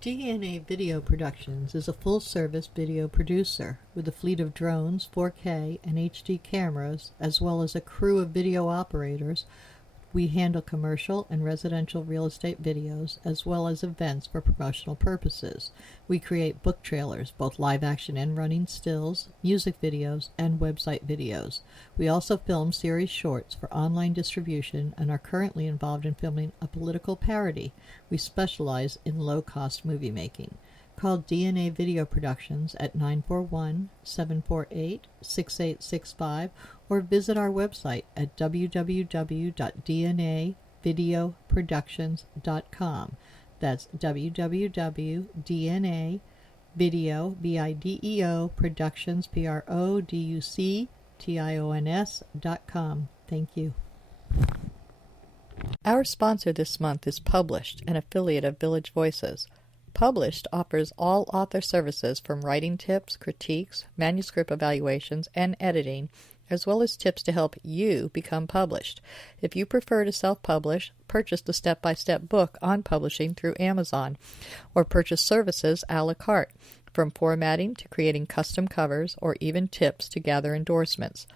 DNA Video Productions is a full-service video producer with a fleet of drones, 4K, and HD cameras, as well as a crew of video operators. We handle commercial and residential real estate videos, as well as events for promotional purposes. We create book trailers, both live-action and running stills, music videos, and website videos. We also film series shorts for online distribution and are currently involved in filming a political parody. We specialize in low-cost movie making. Call DNA Video Productions at 941-748-6865 or visit our website at www.dnavideoproductions.com. That's www.dnavideoproductions.com. Thank you. Our sponsor this month is Published, an affiliate of Village Voices. Published offers all author services from writing tips, critiques, manuscript evaluations, and editing, as well as tips to help you become published. If you prefer to self-publish, purchase the step-by-step book on publishing through Amazon, or purchase services a la carte, from formatting to creating custom covers, or even tips to gather endorsements.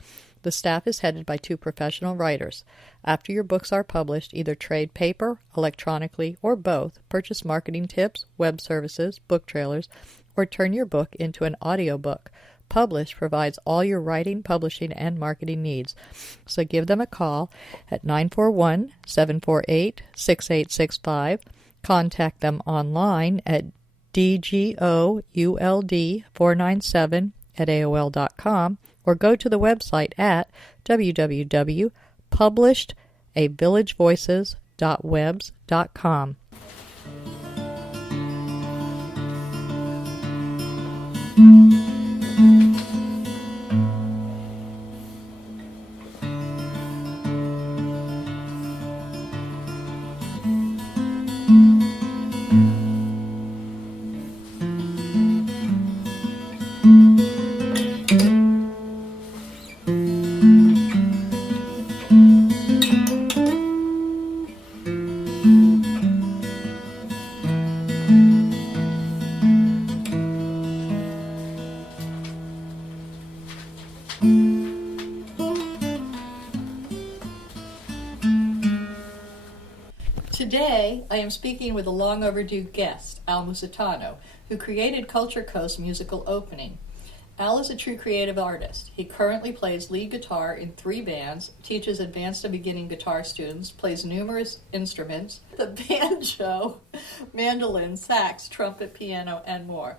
The staff is headed by 2 professional writers. After your books are published, either trade paper, electronically, or both, purchase marketing tips, web services, book trailers, or turn your book into an audiobook. Publish provides all your writing, publishing, and marketing needs. So give them a call at 941-748-6865. Contact them online at dgould497@aol.com or go to the website at www.publishedavillagevoices.webs.com. Today, I am speaking with a long overdue guest, Al Musitano, who created Culture Coast's musical opening. Al is a true creative artist. He currently plays lead guitar in 3 bands, teaches advanced and beginning guitar students, plays numerous instruments, the banjo, mandolin, sax, trumpet, piano, and more.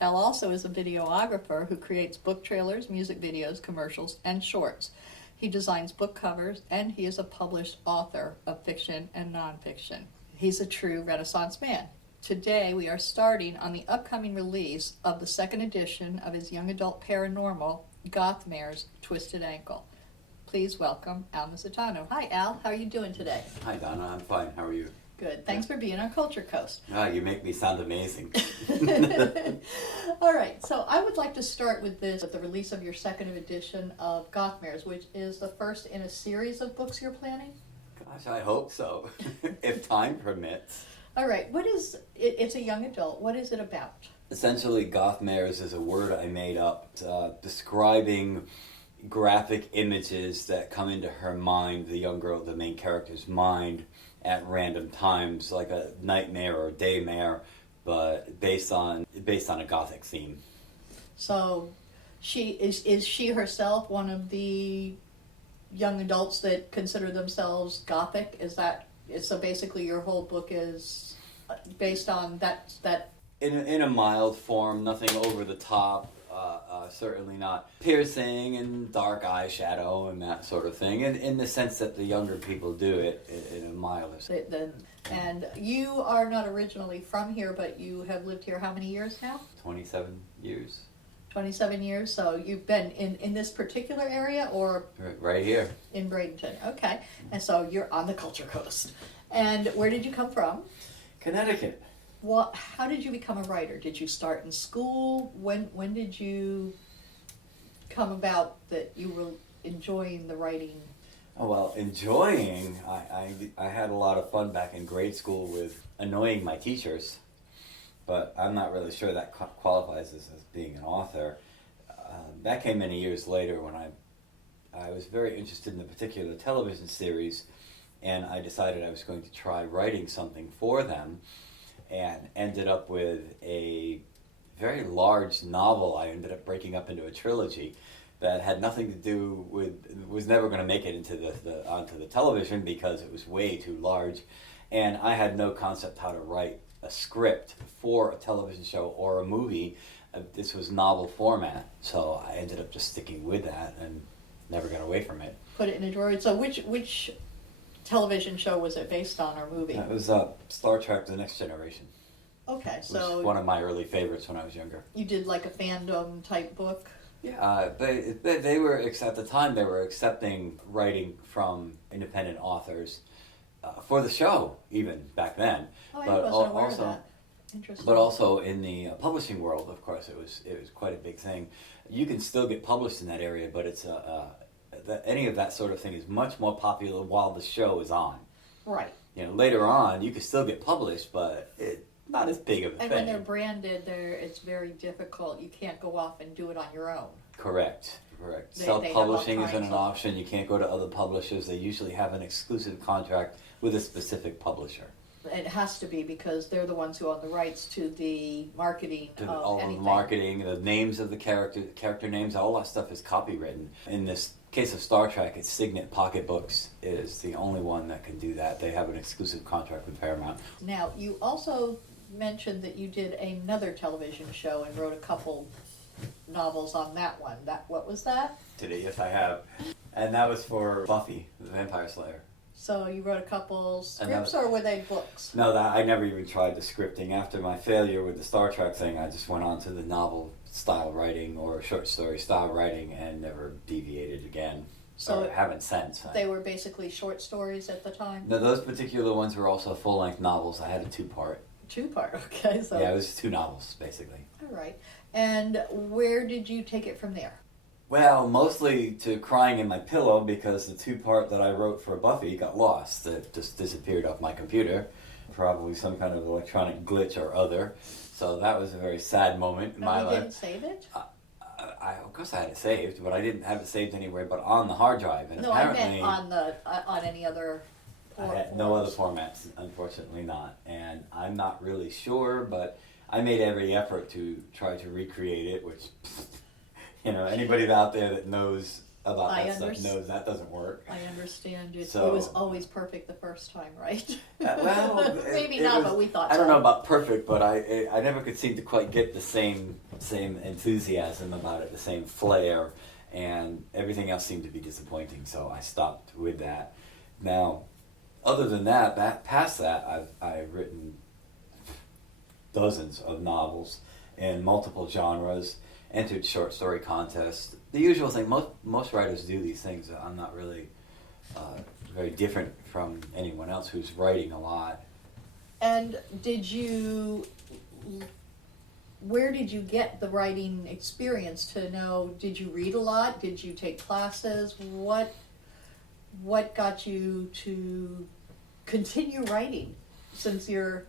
Al also is a videographer who creates book trailers, music videos, commercials, and shorts. He designs book covers, and he is a published author of fiction and nonfiction. He's a true Renaissance man. Today, we are starting on the upcoming release of the 2nd edition of his young adult paranormal, Gothmares, Twisted Ankle. Please welcome Al Musitano. Hi, Al. How are you doing today? Hi, Donna. I'm fine. How are you? Good. Thanks for being on Culture Coast. You make me sound amazing. All right. So I would like to start with the release of your 2nd edition of Gothmares, which is the first in a series of books you're planning? Gosh, I hope so, if time permits. All right. It's a young adult. What is it about? Essentially, Gothmares is a word I made up describing graphic images that come into her mind, the young girl, the main character's mind, at random times, like a nightmare or a daymare, but based on a gothic theme. So, is she herself one of the young adults that consider themselves gothic? So basically your whole book is based on that? In a mild form, nothing over the top, certainly not piercing and dark eyeshadow and that sort of thing, in the sense that the younger people do it in a milder sense. And you are not originally from here, but you have lived here how many years now? 27 years. 27 years, so you've been in this particular area, or? Right here. In Bradenton, okay. And so you're on the Culture Coast. And where did you come from? Connecticut. How did you become a writer? Did you start in school? When did you come about that you were enjoying the writing? Oh, well, enjoying, I had a lot of fun back in grade school with annoying my teachers. but I'm not really sure that qualifies as being an author. That came many years later when I was very interested in a particular television series, and I decided I was going to try writing something for them, and ended up with a very large novel. I ended up breaking up into a trilogy that had nothing to do with, was never going to make it into onto the television because it was way too large, and I had no concept how to write a script for a television show or a movie. This was novel format, so I ended up just sticking with that and never got away from it. Put it in a drawer. So which television show was it based on, or movie? It was Star Trek: The Next Generation. Okay, Which so was one of my early favorites when I was younger. you did like a fandom type book? Yeah, they were, at the time, they were accepting writing from independent authors for the show, even back then. Oh, I But wasn't aware also, of that. Interesting. But also in the publishing world, of course, it was quite a big thing. You can still get published in that area, but it's any of that sort of thing is much more popular while the show is on. Right. You know, later on, you can still get published, but it's not as big of a thing. And when they're branded, it's very difficult. You can't go off and do it on your own. Correct. They Self-publishing have all isn't an kinds option. You can't go to other publishers. They usually have an exclusive contract with a specific publisher. It has to be because they're the ones who own the rights to the marketing of All anything. the marketing, the names of the character names, all that stuff is copywritten. In this case of Star Trek, it's Signet Pocketbooks is the only one that can do that. They have an exclusive contract with Paramount. Now, you also mentioned that you did another television show and wrote a couple novels on that one. What was that? Today, yes, I have. And that was for Buffy, the Vampire Slayer. So you wrote a couple scripts, or were they books? No, I never even tried the scripting. After my failure with the Star Trek thing, I just went on to the novel style writing or short story style writing and never deviated again. So haven't since. They were basically short stories at the time? No, those particular ones were also full-length novels. I had a two-part. Two-part, okay. So yeah, it was 2 novels, basically. All right. And where did you take it from there? Well, mostly to crying in my pillow because the 2-part that I wrote for Buffy got lost. It just disappeared off my computer. Probably some kind of electronic glitch or other. So that was a very sad moment in my life. You didn't save it? Of course I had it saved, but I didn't have it saved anywhere but on the hard drive. And no, apparently, I meant on any other I had no other formats, unfortunately not. And I'm not really sure, but I made every effort to try to recreate it, which... You know, anybody out there that knows about that stuff knows that doesn't work. I understand. It So, was always perfect the first time, right? Well, maybe not, but we thought I don't so. know about perfect, but I never could seem to quite get the same enthusiasm about it, the same flair, and everything else seemed to be disappointing, so I stopped with that. Now, other than that, past that, I've written dozens of novels in multiple genres, entered short story contests. The usual thing. Most writers do these things. I'm not really very different from anyone else who's writing a lot. And where did you get the writing experience to know? Did you read a lot? Did you take classes? What got you to continue writing since you're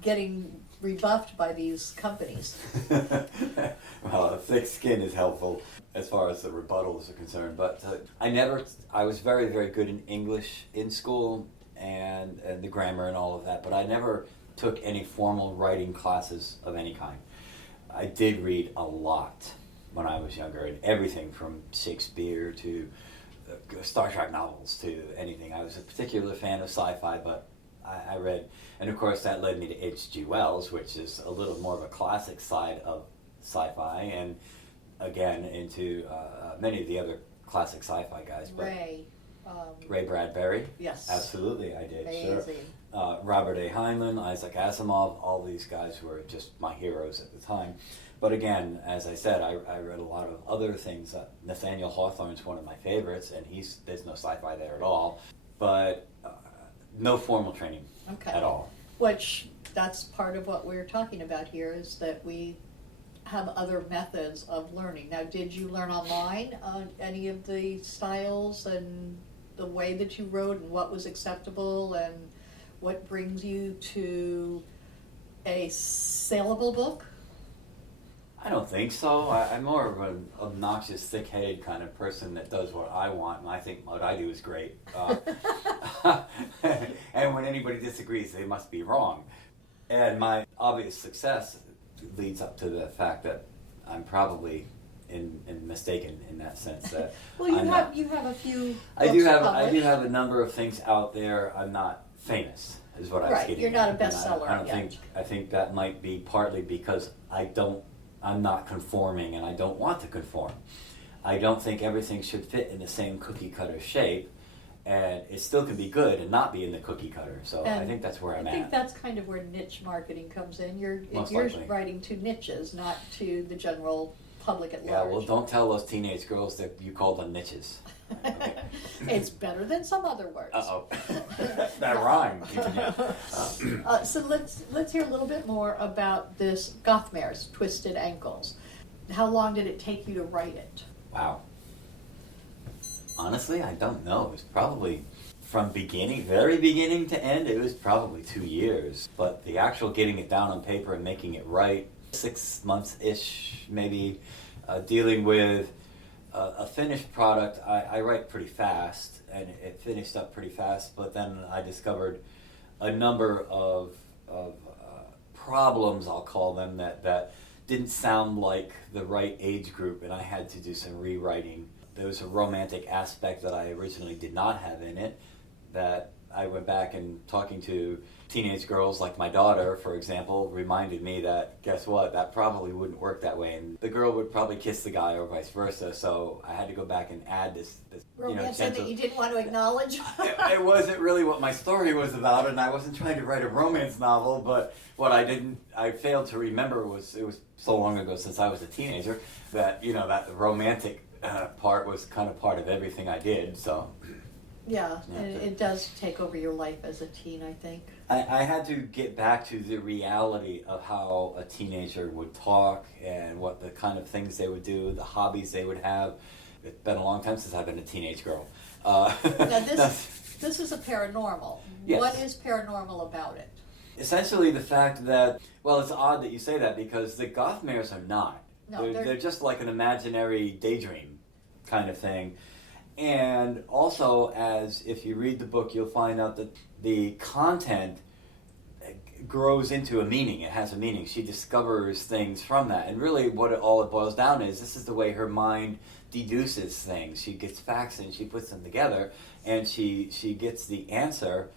getting rebuffed by these companies? Well, a thick skin is helpful as far as the rebuttals are concerned, but I was very, very good in English in school and the grammar and all of that, but I never took any formal writing classes of any kind. I did read a lot when I was younger, and everything from Shakespeare to Star Trek novels to anything. I was a particular fan of sci-fi, but I read, and of course that led me to H.G. Wells, which is a little more of a classic side of sci-fi, and again into many of the other classic sci-fi guys. But Ray Bradbury. Yes. Absolutely, I did. Amazing. Sure. Robert A. Heinlein, Isaac Asimov, all these guys were just my heroes at the time. But again, as I said, I read a lot of other things. Nathaniel Hawthorne's one of my favorites, and there's no sci-fi there at all. But no formal training at all. Which, that's part of what we're talking about here, is that we have other methods of learning. Now, did you learn online any of the styles and the way that you wrote and what was acceptable and what brings you to a saleable book? I don't think so. I'm more of an obnoxious, thick-headed kind of person that does what I want, and I think what I do is great. And when anybody disagrees, they must be wrong. And my obvious success leads up to the fact that I'm probably mistaken in that sense. That Well, you have a few books I do have published. a number of things out there. I'm not famous, is what I was Right, getting you're not at. a bestseller I don't yet. I think that might be partly because I'm not conforming, and I don't want to conform. I don't think everything should fit in the same cookie cutter shape, and it still can be good and not be in the cookie cutter. So And I think that's where I'm I think at. that's kind of where niche marketing comes in. You're Most likely. writing to niches, not to the general public at Yeah, large. well, don't tell those teenage girls that you call them niches. It's better than some other words. Uh-oh. That rhymed. So let's hear a little bit more about this Gothmares, Twisted Ankles. How long did it take you to write it? Wow. Honestly, I don't know. It was probably from very beginning to end, it was probably 2 years. But the actual getting it down on paper and making it right, 6 months-ish, maybe. Dealing with a finished product, I write pretty fast, and it finished up pretty fast. But then I discovered a number of problems, I'll call them, that didn't sound like the right age group, and I had to do some rewriting. There was a romantic aspect that I originally did not have in it, that I went back and talking to teenage girls like my daughter, for example, reminded me that, guess what, that probably wouldn't work that way, and the girl would probably kiss the guy or vice versa, so I had to go back and add this Romance gentle... that you didn't want to acknowledge? It wasn't really what my story was about, and I wasn't trying to write a romance novel, but what I failed to remember was, it was so long ago since I was a teenager, that, that romantic part was kind of part of everything I did, so... Yeah, and it does take over your life as a teen, I think. I had to get back to the reality of how a teenager would talk and what the kind of things they would do, the hobbies they would have. It's been a long time since I've been a teenage girl. Now this is a paranormal. Yes. What is paranormal about it? Essentially the fact that, well, it's odd that you say that because the Gothmares are not. No, they're just like an imaginary daydream kind of thing. And also, as if you read the book, you'll find out that the content grows into a meaning. It has a meaning. She discovers things from that. And really what it boils down is, this is the way her mind deduces things. She gets facts and she puts them together, and she gets the answer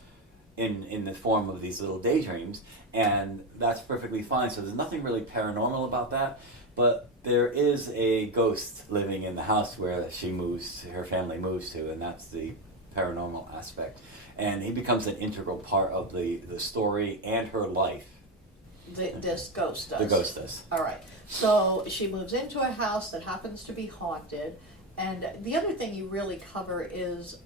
in the form of these little daydreams, and that's perfectly fine. So there's nothing really paranormal about that. But there is a ghost living in the house where her family moves to, and that's the paranormal aspect. And he becomes an integral part of the story and her life. This ghost does? The ghost does. All right. So she moves into a house that happens to be haunted, and the other thing you really cover is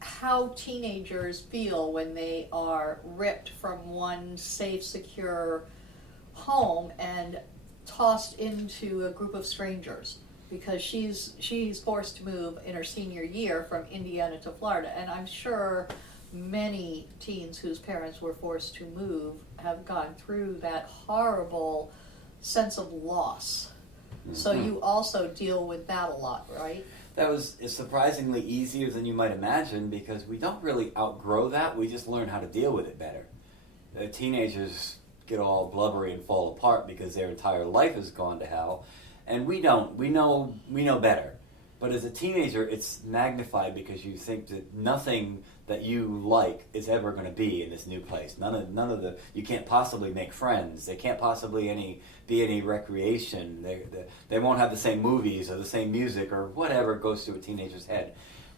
how teenagers feel when they are ripped from one safe, secure home and tossed into a group of strangers, because she's forced to move in her senior year from Indiana to Florida. And I'm sure many teens whose parents were forced to move have gone through that horrible sense of loss. Mm-hmm. So you also deal with that a lot, right? That was surprisingly easier than you might imagine, because we don't really outgrow that. We just learn how to deal with it better. The teenagers get all blubbery and fall apart because their entire life has gone to hell, and we don't. We know better. But as a teenager, it's magnified because you think that nothing that you like is ever going to be in this new place. None of you can't possibly make friends. There can't possibly be any recreation. They won't have the same movies or the same music or whatever goes through a teenager's head.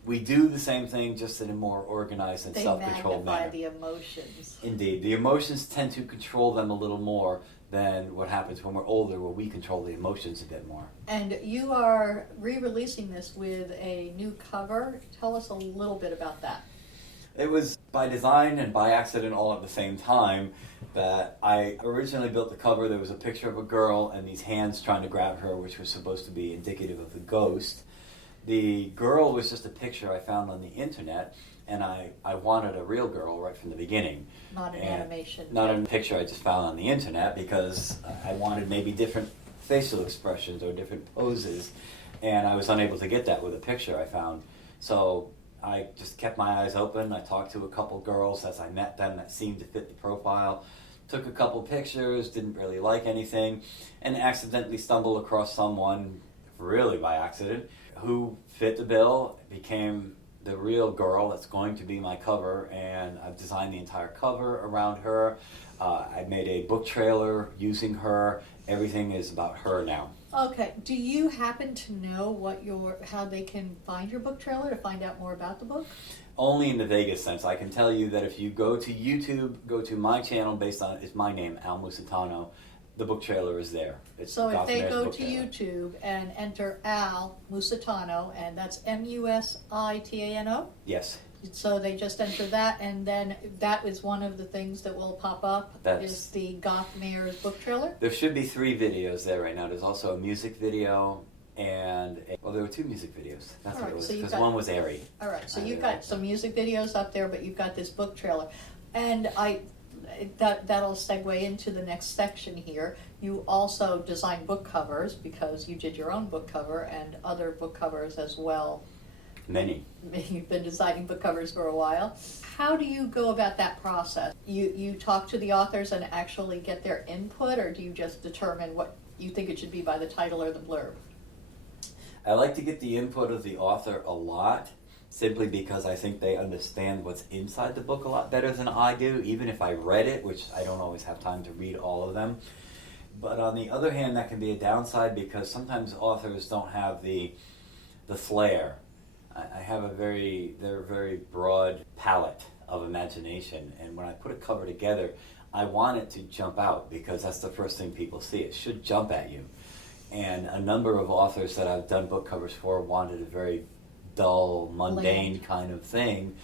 We do the same thing, just in a more organized and self-controlled manner. They magnify the emotions. Indeed. The emotions tend to control them a little more than what happens when we're older, where we control the emotions a bit more. And you are re-releasing this with a new cover. Tell us a little bit about that. It was by design and by accident all at the same time that I originally built the cover. There was a picture of a girl and these hands trying to grab her, which was supposed to be indicative of the ghost. The girl was just a picture I found on the internet, and I wanted a real girl right from the beginning. Not an animation. Not a picture I just found on the internet, because I wanted maybe different facial expressions or different poses, and I was unable to get that with a picture I found. So I just kept my eyes open. I talked to a couple girls as I met them that seemed to fit the profile. Took a couple pictures, didn't really like anything, and accidentally stumbled across someone, really by accident, who fit the bill, became the real girl that's going to be my cover, and I've designed the entire cover around her. I made a book trailer using her. Everything is about her now. Okay. Do you happen to know how they can find your book trailer to find out more about the book? Only in the Vegas sense. I can tell you that if you go to YouTube, go to my channel based on it's my name, Al Musitano, the book trailer is there. It's so if they Gothmares go book to trailer. YouTube and enter Al Musitano, and that's Musitano? Yes. So they just enter that, and then that is one of the things that will pop up, is the Gothmares book trailer? There should be 3 videos there right now. There's also a music video, and there were 2 music videos. That's All what right, it was, so because one was airy. All right, so you've got some music videos up there, but you've got this book trailer. And that'll segue into the next section here. You also design book covers, because you did your own book cover and other book covers as well. Many. You've been designing book covers for a while. How do you go about that process? You talk to the authors and actually get their input, or do you just determine what you think it should be by the title or the blurb? I like to get the input of the author a lot, simply because I think they understand what's inside the book a lot better than I do, even if I read it, which I don't always have time to read all of them. But on the other hand, that can be a downside, because sometimes authors don't have the flair. I have they're very broad palette of imagination, and when I put a cover together, I want it to jump out, because that's the first thing people see. It should jump at you. And a number of authors that I've done book covers for wanted a very dull, mundane kind of thing,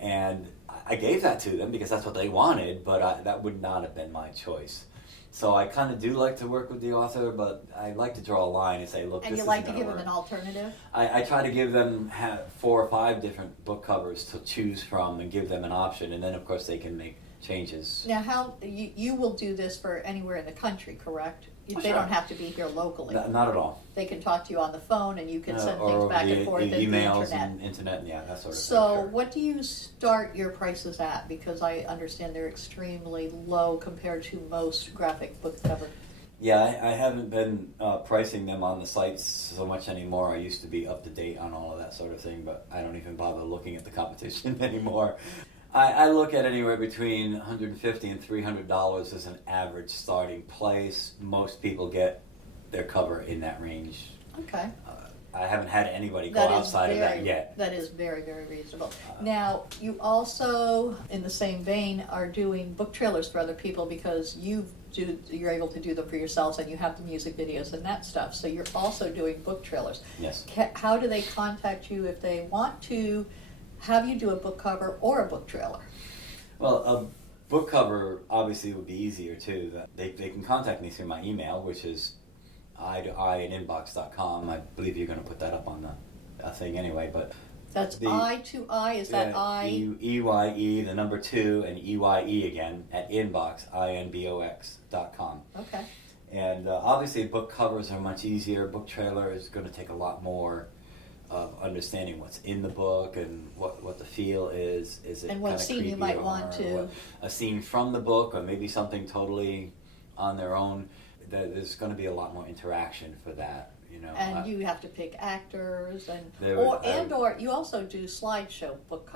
and I gave that to them because that's what they wanted, but that would not have been my choice. So I kind of do like to work with the author, but I like to draw a line and say, look, and this you isn't like to gonna give work. them an alternative? I try to give them 4 or 5 different book covers to choose from and give them an option, and then of course they can make changes. Now, how you will do this for anywhere in the country, correct? They Sure. don't have to be here locally. Not at all. They can talk to you on the phone, and you can send things Or back via and forth at the emails internet. and internet, and yeah, that sort of thing. So Sure. what do you start your prices at? Because I understand they're extremely low compared to most graphic book cover. Yeah, I haven't been pricing them on the sites so much anymore. I used to be up to date on all of that sort of thing, but I don't even bother looking at the competition anymore. I look at anywhere between $150 and $300 as an average starting place. Most people get their cover in that range. Okay. I haven't had anybody go outside of that yet. That is very, very reasonable. Now, you also, in the same vein, are doing book trailers for other people, because you're able to do them for yourselves, and you have the music videos and that stuff. So you're also doing book trailers. Yes. How do they contact you if they want to have you do a book cover or a book trailer? Well, a book cover obviously would be easier too. They can contact me through my email, which is i@inbox.com. I believe you're going to put that up on the thing anyway, but that's I to I. Is that I? EYE, the number 2, and EYE again at inbox, INBOX.com. Okay. And obviously book covers are much easier. Book trailer is going to take a lot more of understanding what's in the book and what the feel is. Is it and what kinda scene you creepy might or want to... what- a scene from the book, or maybe something totally on their own. There's going to be a lot more interaction for that, you know. And you have to pick actors, There or would- you also do slideshow book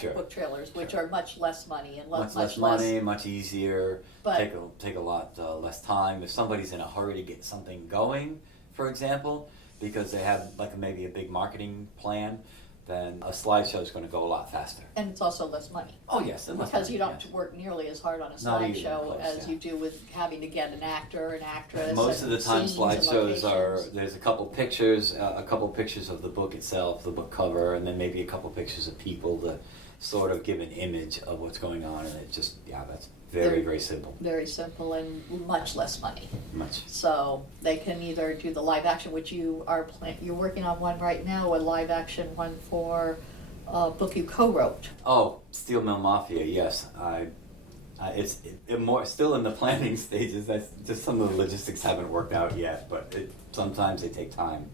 Sure. book trailers, which Sure. are much less money and much less money, much easier, But- take a lot less time. If somebody's in a hurry to get something going, for example, because they have maybe a big marketing plan, then a slideshow is going to go a lot faster. And it's also less money. Oh yes, and less Because money, you don't yes. work nearly as hard on a Not even slideshow close, as yeah. you do with having to get an actor, an actress. Most of and the time, scenes and slideshows are locations. there's a couple pictures of the book itself, the book cover, and then maybe a couple pictures of people to sort of give an image of what's going on, and it just that's very, very simple. Very simple and much less money. Much. So they can either do the live action, which you're working on one right now, a live action one for book you co-wrote. Oh, Steel Mill Mafia, yes. It's more still in the planning stages. That's just some of the logistics haven't worked out yet, but sometimes they take time.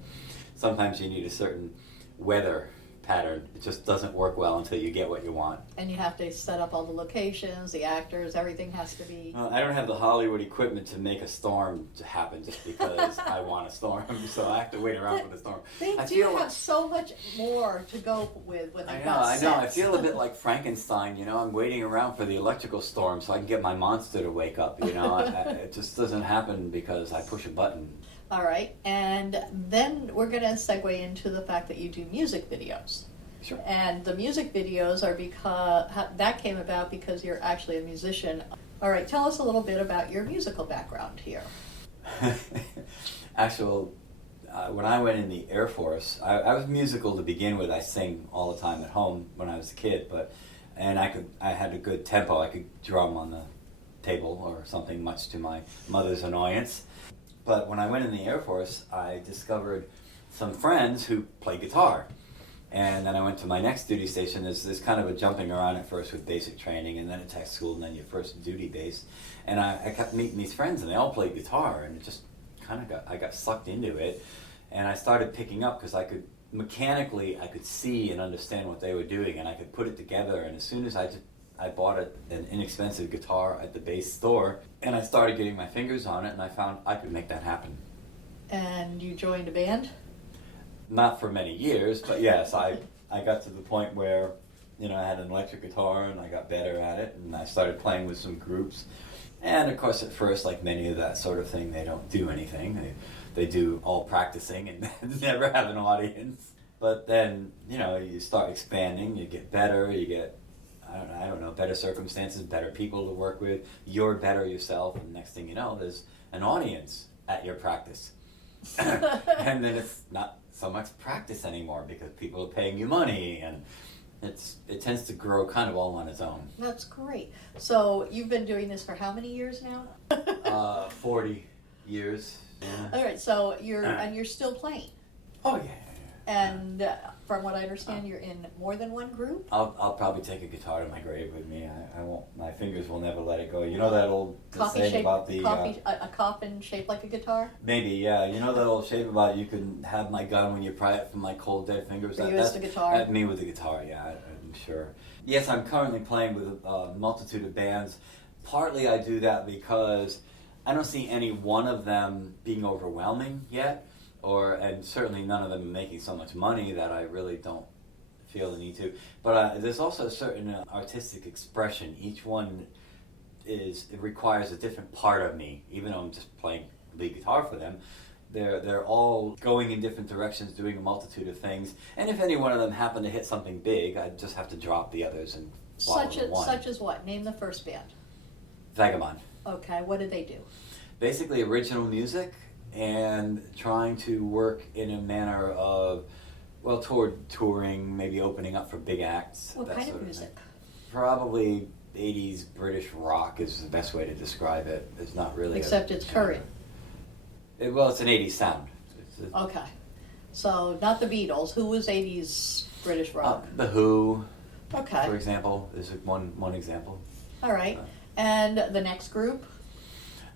Sometimes you need a certain weather pattern. It just doesn't work well until you get what you want. And you have to set up all the locations, the actors, everything has to be... Well, I don't have the Hollywood equipment to make a storm to happen just because I want a storm, so I have to wait around for the storm. They do have so much more to go with when they've got I know. I sets. feel a bit like Frankenstein, you know. I'm waiting around for the electrical storm so I can get my monster to wake up, you know. It just doesn't happen because I push a button. All right, and then we're going to segue into the fact that you do music videos. Sure. And the music videos are because that came about because you're actually a musician. All right, tell us a little bit about your musical background here. When I went in the Air Force, I was musical to begin with. I sang all the time at home when I was a kid, and I had a good tempo. I could drum on the table or something, much to my mother's annoyance. But when I went in the Air Force, I discovered some friends who played guitar. And then I went to my next duty station. There's kind of a jumping around at first with basic training, and then a tech school, and then your first duty base. And I kept meeting these friends, and they all played guitar, and it just kind of I got sucked into it. And I started picking up because I could see and understand what they were doing, and I could put it together. And as soon as I bought an inexpensive guitar at the base store, and I started getting my fingers on it, and I found I could make that happen. And you joined a band? Not for many years, but yes, I got to the point where, you know, I had an electric guitar, and I got better at it, and I started playing with some groups. And of course, at first, like many of that sort of thing, they don't do anything. They do all practicing and never have an audience. But then, you know, you start expanding, you get better, you get, I don't know, better circumstances, better people to work with. You're better yourself, and next thing you know, there's an audience at your practice. And then it's not so much practice anymore because people are paying you money, and it tends to grow kind of all on its own. That's great. So you've been doing this for how many years now? 40 years. Yeah. All right, so you're still playing. Oh yeah. And from what I understand, you're in more than one group? I'll probably take a guitar to my grave with me. I won't. My fingers will never let it go. You know that old saying about the a coffin shaped like a guitar? Maybe, yeah. You know that old shape about you can have my gun when you pry it from my cold dead fingers. That's the guitar. Me with the guitar. Yeah, I'm sure. Yes, I'm currently playing with a multitude of bands. Partly I do that because I don't see any one of them being overwhelming yet. And certainly none of them are making so much money that I really don't feel the need to. But there's also a certain artistic expression. Each one it requires a different part of me, even though I'm just playing lead guitar for them. They're all going in different directions, doing a multitude of things. And if any one of them happen to hit something big, I just have to drop the others and follow the one. Such as what? Name the first band. Vagabond. Okay, what do they do? Basically original music, and trying to work in a manner of, well, toward touring, maybe opening up for big acts. What kind of music? Probably 80s British rock is the best way to describe it. It's not really Except it's current. Well, it's an 80s sound. Okay. So, not the Beatles. Who was 80s British rock? The Who, okay, for example, is one example. All right. And the next group?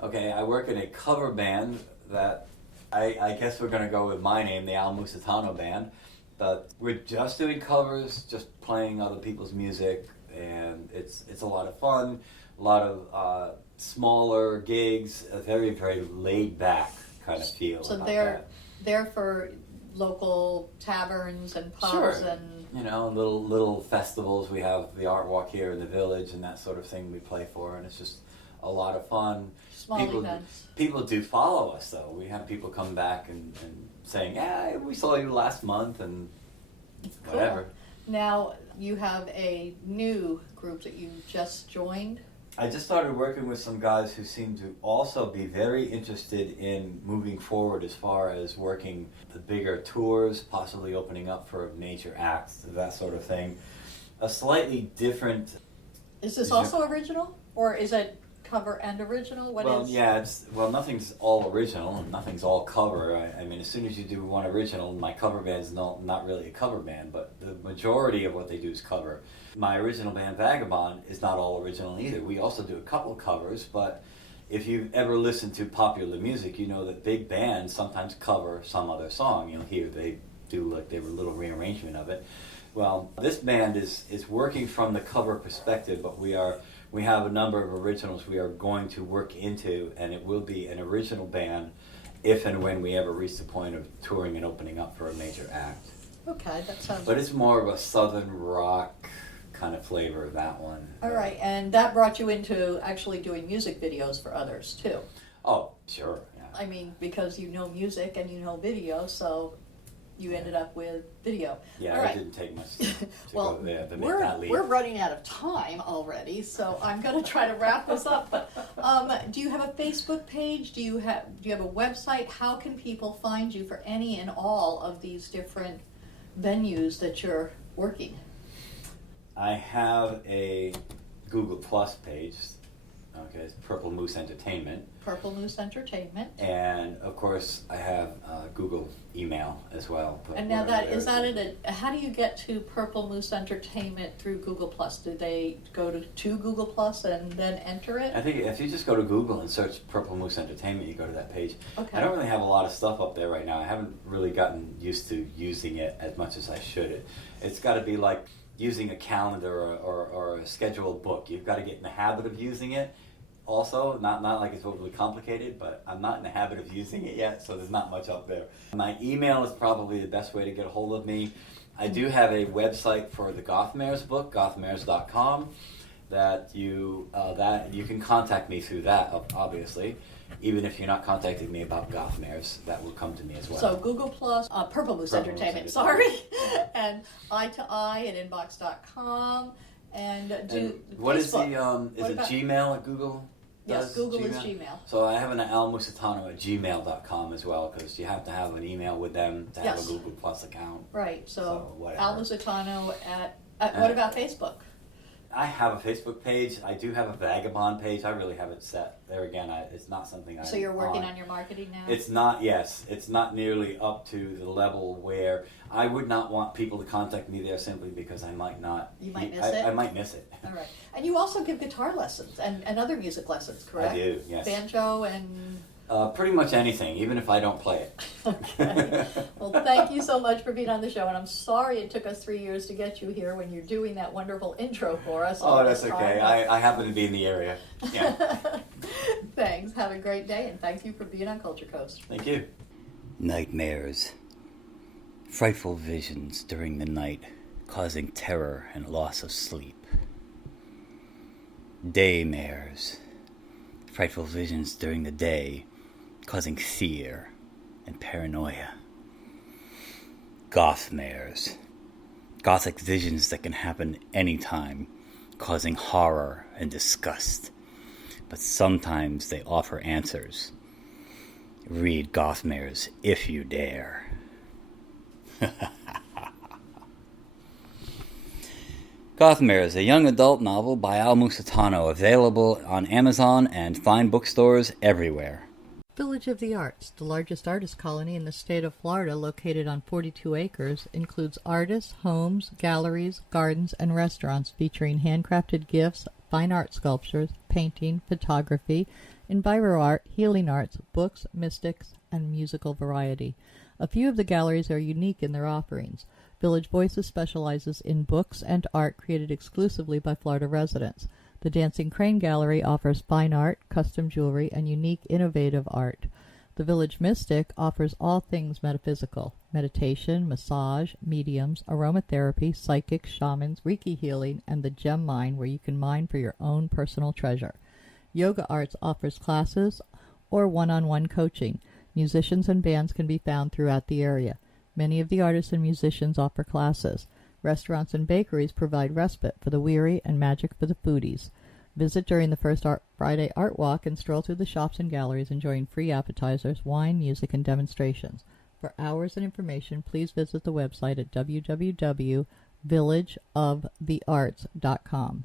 Okay, I work in a cover band that I guess we're going to go with my name, the Musitano band. But we're just doing covers, just playing other people's music, and it's a lot of fun, a lot of smaller gigs, a very, very laid back kind of feel. So they're for local taverns and pubs. Sure. And you know, little festivals. We have the Art Walk here in the village and that sort of thing we play for, and it's just a lot of fun. Small events. People do follow us, though. We have people come back and saying, yeah, we saw you last month, and whatever. Cool. Now, you have a new group that you just joined. I just started working with some guys who seem to also be very interested in moving forward as far as working the bigger tours, possibly opening up for major acts, that sort of thing. A slightly different... Is this also original? Or is it cover and original? What Well, is? yeah, nothing's all original and nothing's all cover. I mean, as soon as you do one original, my cover band's not really a cover band, but the majority of what they do is cover. My original band, Vagabond, is not all original either. We also do a couple of covers, but if you've ever listened to popular music, you know that big bands sometimes cover some other song. You'll hear they do like they were a little rearrangement of it. Well, this band is working from the cover perspective, but we have a number of originals we are going to work into, and it will be an original band if and when we ever reach the point of touring and opening up for a major act. Okay, that sounds. But it's more of a southern rock kind of flavor, that one. All right, and that brought you into actually doing music videos for others too. Oh, sure. Yeah. I mean, because you know music and you know video, so you ended up with video. Yeah, All right. it didn't take much to Well, go there to make that leap. we're running out of time already, so I'm going to try to wrap this up. But do you have a Facebook page? Do you have a website? How can people find you for any and all of these different venues that you're working? I have a Google Plus page. Okay, it's Purple Moose Entertainment. Purple Moose Entertainment. And of course, I have Google email as well. And now how do you get to Purple Moose Entertainment through Google Plus? Do they go to Google Plus and then enter it? I think if you just go to Google and search Purple Moose Entertainment, you go to that page. Okay. I don't really have a lot of stuff up there right now. I haven't really gotten used to using it as much as I should. It's got to be like using a calendar or a scheduled book. You've got to get in the habit of using it. Also, not like it's overly complicated, but I'm not in the habit of using it yet, so there's not much up there. My email is probably the best way to get a hold of me. I do have a website for the Gothmares book, gothmares.com, that you can contact me through that, obviously. Even if you're not contacting me about Gothmares, that will come to me as well. So Google Plus, Purple Moose Entertainment, sorry, and eye-to-eye at inbox.com, and what Facebook. is is it Gmail at Google? Yes, Google is Gmail. So I have an Musitano at gmail.com as well, because you have to have an email with them to have a Google Plus account. Right, so whatever. Al Musitano what about Facebook? I have a Facebook page. I do have a Vagabond page. I really have it set. There again, it's not something So you're working on your marketing now? It's not, yes. It's not nearly up to the level where I would not want people to contact me there simply because I might not. You might miss it? I might miss it. All right. And you also give guitar lessons and other music lessons, correct? I do, yes. Banjo and... pretty much anything, even if I don't play it. Okay. Well, thank you so much for being on the show, and I'm sorry it took us 3 years to get you here when you're doing that wonderful intro for us. Oh, that's okay. I happen to be in the area. Yeah. Thanks. Have a great day, and thank you for being on Culture Coast. Thank you. Nightmares. Frightful visions during the night, causing terror and loss of sleep. Daymares. Frightful visions during the day, causing fear and paranoia. Gothmares. Gothic visions that can happen anytime, causing horror and disgust. But sometimes they offer answers. Read Gothmares if you dare. Gothmares, a young adult novel by Al Musitano, available on Amazon and fine bookstores everywhere. Village of the Arts, the largest artist colony in the state of Florida, located on 42 acres, includes artists, homes, galleries, gardens, and restaurants featuring handcrafted gifts, fine art sculptures, painting, photography, enviro art, healing arts, books, mystics, and musical variety. A few of the galleries are unique in their offerings. Village Voices specializes in books and art created exclusively by Florida residents. The Dancing Crane Gallery offers fine art, custom jewelry, and unique, innovative art. The Village Mystic offers all things metaphysical: meditation, massage, mediums, aromatherapy, psychics, shamans, Reiki healing, and the gem mine, where you can mine for your own personal treasure. Yoga Arts offers classes or one-on-one coaching. Musicians and bands can be found throughout the area. Many of the artists and musicians offer classes. Restaurants and bakeries provide respite for the weary and magic for the foodies. Visit during the first Friday Art Walk and stroll through the shops and galleries enjoying free appetizers, wine, music, and demonstrations. For hours and information, please visit the website at www.villageofthearts.com.